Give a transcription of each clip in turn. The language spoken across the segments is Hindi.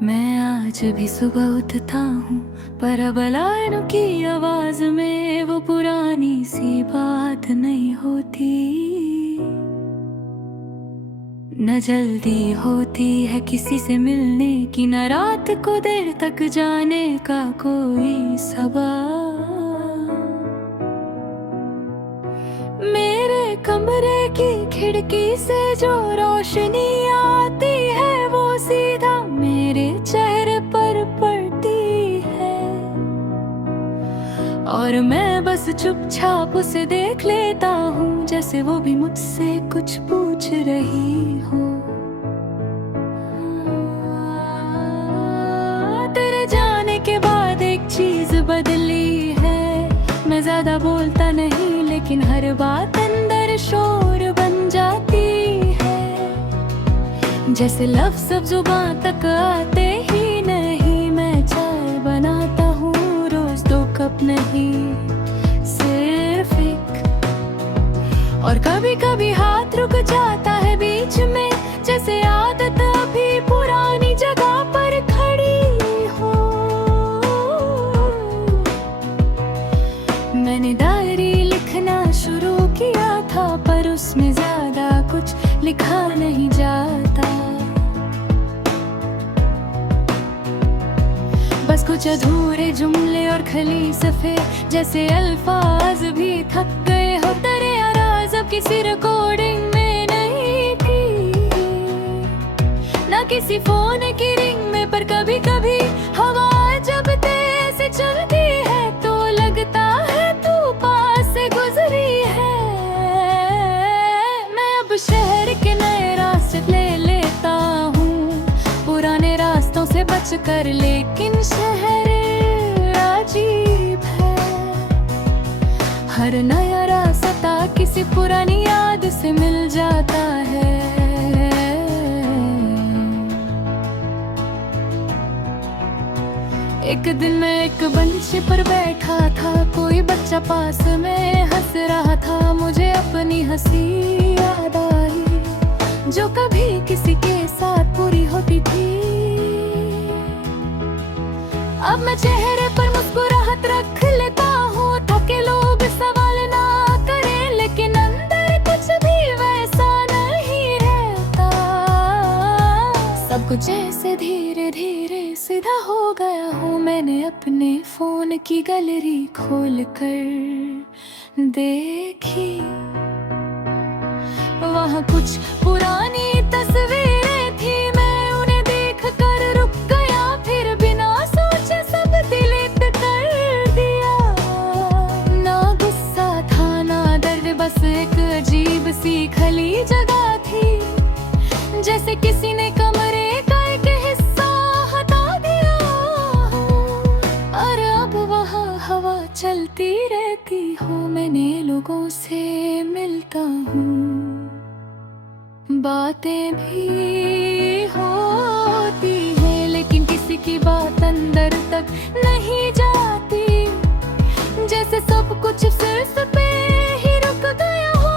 मैं आज भी सुबह उठता हूँ पर अब अलार्म की आवाज में वो पुरानी सी बात नहीं होती। न जल्दी होती है किसी से मिलने की, न रात को देर तक जाने का कोई सबब। मेरे कमरे की खिड़की से जो रोशनी आती है वो सीधा मेरे चेहरे पर पड़ती है, और मैं बस चुपचाप उसे देख लेता हूँ जैसे वो भी मुझसे कुछ पूछ रही हो। तेरे जाने के बाद एक चीज बदली है, मैं ज्यादा बोलता नहीं लेकिन हर बात अंदर शोर बन जाती है। जैसे लफ्ज़ अब जुबान तक आते ही नहीं, मैं चाय बनाता हूँ रोज 2 कप नहीं सिर्फ 1। और कभी कभी हाथ रुक जाता है बीच में, जैसे आदत अभी पुरानी जगह पर खड़ी हो। मैंने डायरी लिखना शुरू किया था पर उसमें ज्यादा कुछ लिखा नहीं जाता, बस कुछ अधूरे जुमले और खली सफ़े जैसे अल्फाज भी थक गए हो। तेरे आवाज़ अब किसी रिकॉर्डिंग में नहीं थी, ना किसी फोन की रिंग में, पर कभी कभी हवा जब तेज चलती है तो लगता है तू पास से गुजरी है। मैं अब शहर के नए रास्ते ले लेता हूँ, पुराने रास्तों से बच कर, लेकिन शहर अजीब है। हर नया रास्ता किसी पुरानी याद से मिल जाता है। एक दिन मैं एक बेंच पर बैठा था, कोई बच्चा पास में हंस रहा था। मुझे अपनी हंसी याद आई जो कभी किसी के साथ पूरी होती थी। अब मैं चेहरे पर मुस्कुराहट रख लेता हूँ, थके लोग सवाल ना करें, लेकिन अंदर कुछ भी वैसा नहीं रहता। सब कुछ जैसे धीरे धीरे सीधा हो गया हूँ। मैंने अपने फोन की गैलरी खोल कर देखी, वहाँ कुछ पुरानी तस्वीरें थी। मैं उन्हें देख कर रुक गया, फिर बिना सोचे सब डिलीट कर दिया। ना गुस्सा था ना दर्द, बस एक अजीब सी खाली जगह थी, जैसे किसी ने कमरे का एक हिस्सा हटा दिया। और अब वहाँ हवा चलती रहती हो, मैंने लोगों से मिलता हूँ, बातें भी होती हैं, लेकिन किसी की बात अंदर तक नहीं जाती। जैसे सब कुछ सिर्फ पे ही रुक गया हो।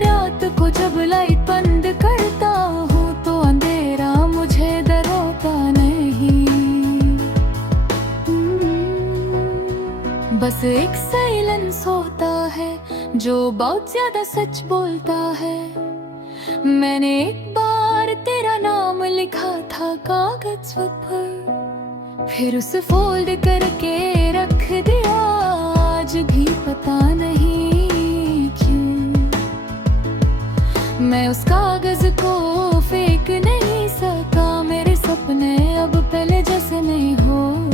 रात को जब लाइट बंद करता हूँ तो अंधेरा मुझे डराता नहीं। बस एक साइलेंस होता है जो बहुत ज्यादा सच बोलता है। मैंने एक बार तेरा नाम लिखा था कागज पर, फिर उसे फोल्ड करके रख दिया। आज भी पता नहीं क्यों मैं उस कागज को फेंक नहीं सका। मेरे सपने अब पहले जैसे नहीं होंगे।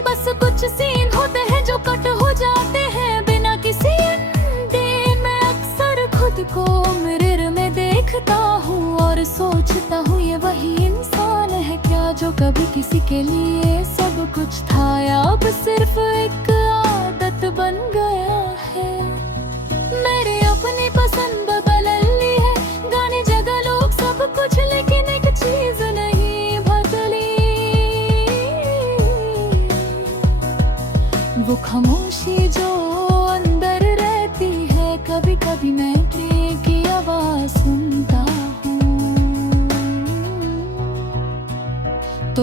बस कुछ सीन होते हैं जो कट हो जाते हैं बिना किसी एंडिंग। मैं अक्सर खुद को मिरर में देखता हूँ और सोचता हूँ ये वही इंसान है क्या जो कभी किसी के लिए सब कुछ था, या अब सिर्फ एक आदत बन गया है। मेरी अपनी पसंद बदल ली है, गाने जगह लोग सब कुछ, लेकिन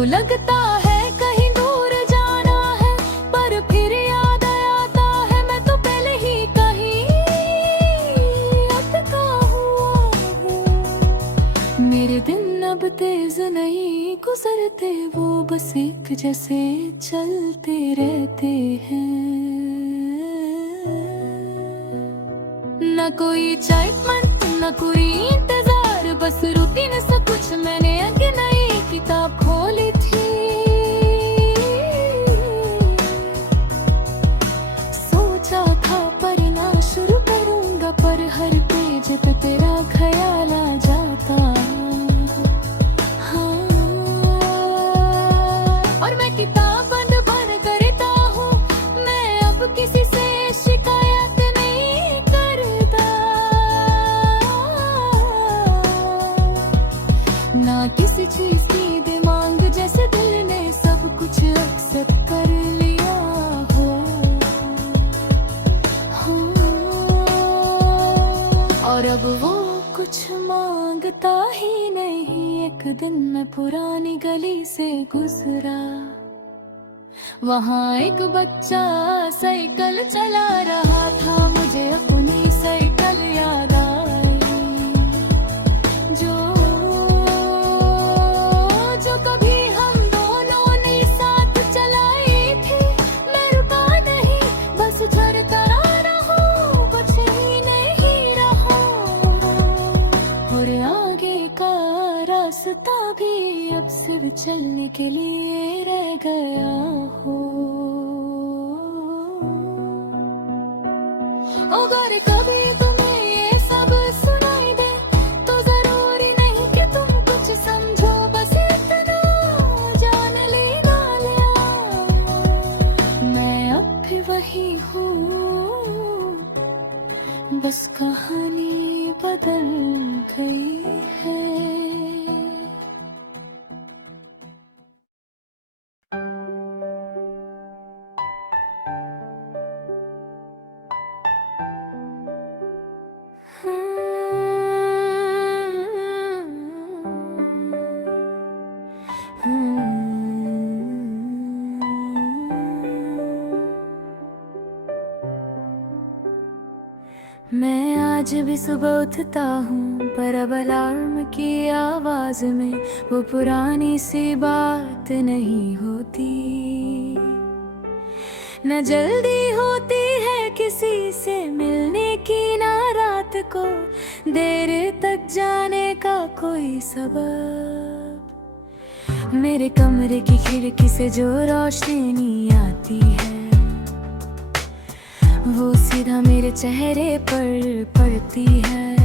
लगता है कहीं दूर जाना है, पर फिर याद आता है मैं तो पहले ही कहीं अटका हुआ हूँ। मेरे दिन अब तेज नहीं गुजरते, वो बस एक जैसे चलते रहते हैं। ना कोई एक्साइटमेंट ना कोई इंतजार, बस रूटीन सा कुछ। मैंने आगे नई किताब खोली थी, सोचा था पढ़ना शुरू करूंगा, पर हर पेज पे तेरा ख्याल आ जाता। हाँ, और मैं किताब बंद करता हूँ, मैं अब किसी से शिकायत नहीं करता, ना किसी चीज की डिमांड, जैसे दिल ने सब कुछ एक्सेप्ट कर लिया हो। और अब वो कुछ मांगता ही नहीं। एक दिन मैं पुरानी गली से गुजरा, वहाँ एक बच्चा साइकिल चला रहा था। मुझे अपनी साइकिल याद आई, जो कभी हम दोनों ने साथ चलाई थी। मैं रुका नहीं, बस चढ़ता रहूं, बच ही नहीं रहूं। और आगे का रास्ता भी अब सिर्फ चलने के लिए रह गया हो। अगर कभी तुम्हें ये सब सुनाई दे, तो जरूरी नहीं कि तुम कुछ समझो, बस इतना जान लेना लिया, मैं अब भी वही हूँ, बस कहानी बदल गई है। मैं आज भी सुबह उठता हूँ, पर अब अलार्म की आवाज में वो पुरानी सी बात नहीं होती। न जल्दी होती है किसी से मिलने की, ना रात को देर तक जाने का कोई सबब। मेरे कमरे की खिड़की से जो रोशनी आती है, वो सीधा मेरे चेहरे पर पड़ती है,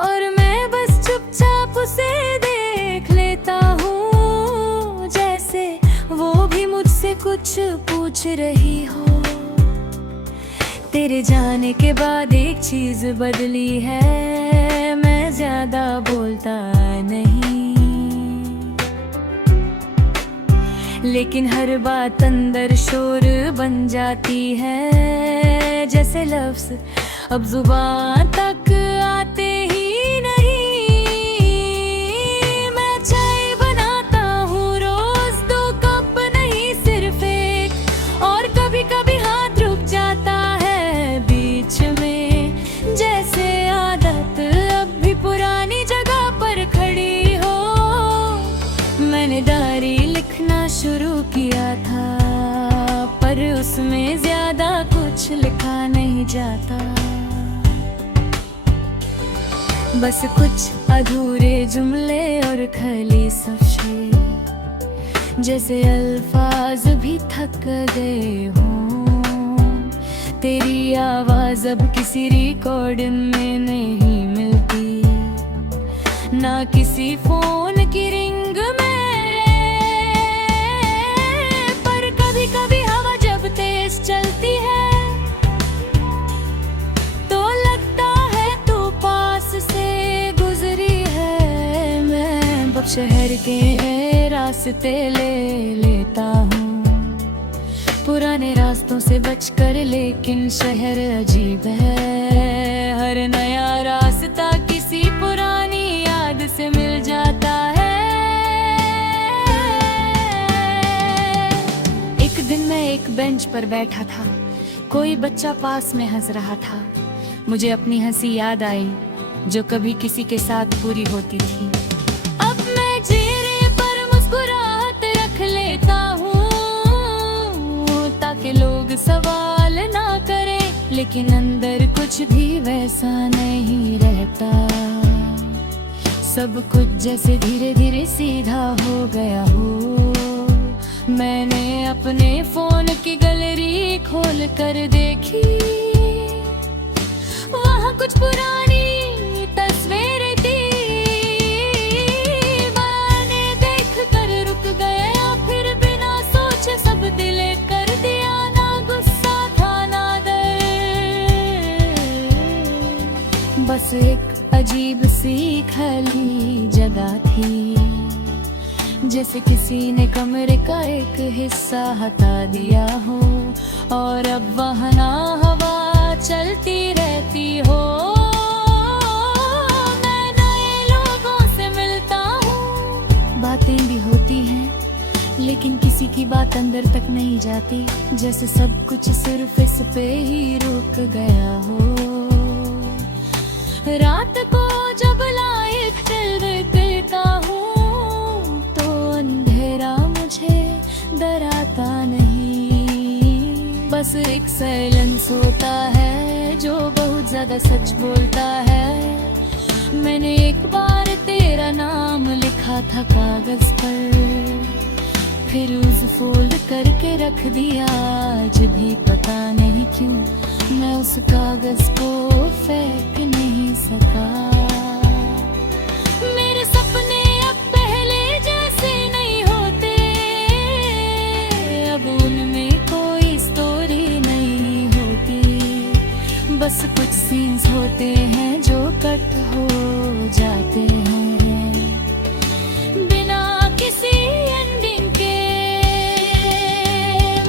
और मैं बस चुपचाप उसे देख लेता हूँ, जैसे वो भी मुझसे कुछ पूछ रही हो। तेरे जाने के बाद एक चीज बदली है, मैं ज्यादा बोलता नहीं, लेकिन हर बात अंदर शोर बन जाती है, जैसे लफ्ज अब जुबान तक आते ही नहीं। मैं चाय बनाता हूँ रोज 2 कप नहीं सिर्फ एक, और कभी कभी हाथ रुक जाता है बीच में, जैसे आदत अब भी पुरानी जगह पर खड़ी हो। मैंने डायरी लिखना शुरू किया था, पर उसमें ज्यादा कुछ लिखा नहीं जाता, बस कुछ अधूरे जुमले और खाली सफे, जैसे अल्फाज भी थक गए हों। तेरी आवाज अब किसी रिकॉर्डिंग में नहीं मिलती, ना किसी फोन की रिंग में, पर कभी कभी हवा जब तेज चलती है तो लगता है तू पास से गुजरी है। मैं अब शहर के रास्ते ले लेता हूँ, पुराने रास्तों से बचकर, लेकिन शहर अजीब है। हर नया रास्ता किसी पुरानी याद से मिल जाता है। बेंच पर बैठा था, कोई बच्चा पास में हंस रहा था। मुझे अपनी हंसी याद आई जो कभी किसी के साथ पूरी होती थी। अब मैं चेहरे पर मुस्कुराहट रख लेता हूँ ताकि लोग सवाल ना करें, लेकिन अंदर कुछ भी वैसा नहीं रहता। सब कुछ जैसे धीरे धीरे सीधा हो गया हो। मैंने अपने फोन की गैलरी खोल कर देखी, वहाँ कुछ पुरानी तस्वीरें थी। मैंने देख कर रुक गया, फिर बिना सोचे सब डिलीट कर दिया। ना गुस्सा था ना डर, बस एक अजीब सी खाली जगह थी, जैसे किसी ने कमरे का एक हिस्सा हटा दिया हो और अब वहाँ ना हवा चलती रहती हो। मैं नए लोगों से मिलता हूँ, बातें भी होती हैं, लेकिन किसी की बात अंदर तक नहीं जाती, जैसे सब कुछ सिर्फ इस पे ही रुक गया हो। रात को जब लाइट जलता हूँ तो अंधेरा मुझे डराता नहीं, बस एक साइलेंस होता है जो बहुत ज्यादा सच बोलता है। मैंने एक बार तेरा नाम लिखा था कागज पर, फिर उस फोल्ड करके रख दिया। आज भी पता नहीं क्यों मैं उस कागज को फेंक नहीं सका। मेरे सपने अब पहले जैसे नहीं होते, अब उनमें कोई स्टोरी नहीं होती, बस कुछ सीन्स होते हैं जो कट हो जाते हैं बिना किसी एंडिंग के।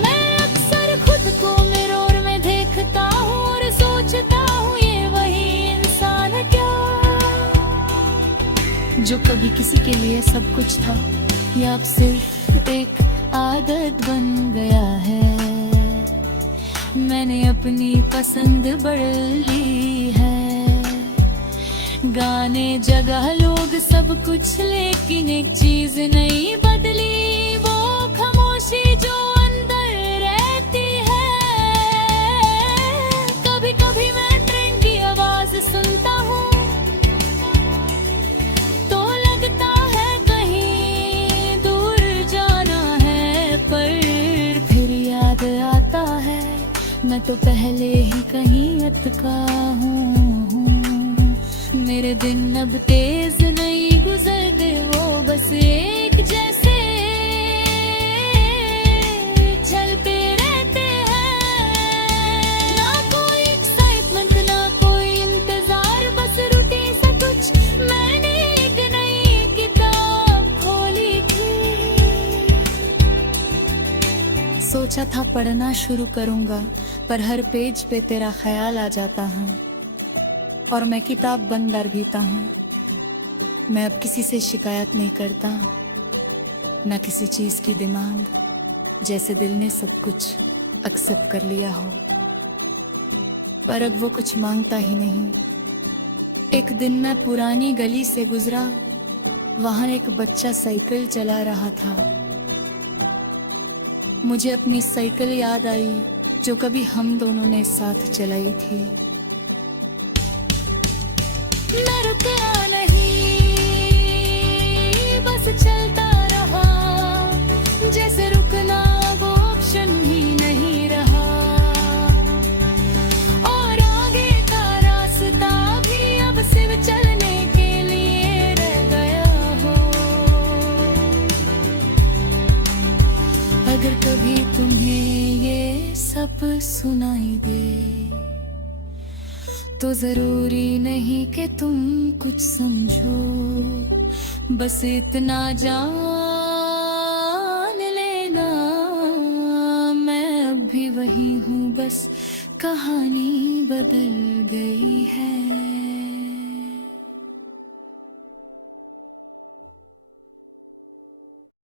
मैं अक्सर खुद को मिरर में देखता हूँ और सोचता हूँ ये वही इंसान है क्या, जो कभी किसी के लिए सब कुछ था, या अब सिर्फ एक आदत बन गया है। मैंने अपनी पसंद बदल ली है, गाने जगह लोग सब कुछ, लेकिन एक चीज नहीं बदली, वो खामोशी जो अंदर रहती है। कभी कभी मैं ट्रेन की आवाज सुनता हूँ तो लगता है कहीं दूर जाना है, पर फिर याद आता है मैं तो पहले ही कहीं अटका हूँ। मेरे दिन अब तेज नहीं गुजरते, वो बस एक जैसे चलते रहते हैं। ना कोई एक्साइटमेंट ना कोई इंतजार, बस रूटीन सा कुछ। मैंने एक नई किताब खोली थी, सोचा था पढ़ना शुरू करूंगा, पर हर पेज पे तेरा ख्याल आ जाता है और मैं किताब बंद कर देता हूँ। मैं अब किसी से शिकायत नहीं करता, न किसी चीज की डिमांड, जैसे दिल ने सब कुछ एक्सेप्ट कर लिया हो, पर अब वो कुछ मांगता ही नहीं। एक दिन मैं पुरानी गली से गुजरा, वहां एक बच्चा साइकिल चला रहा था। मुझे अपनी साइकिल याद आई जो कभी हम दोनों ने साथ चलाई थी। मैं रुका नहीं, बस चलता रहा, जैसे रुकना वो ऑप्शन ही नहीं रहा। और आगे का रास्ता भी अब सिर्फ चलने के लिए रह गया हो। अगर कभी तुम्हें ये सब सुनाई दे तो जरूरी नहीं कि तुम कुछ समझो, बस इतना जान लेना मैं अब भी वही हूँ, बस कहानी बदल गई है।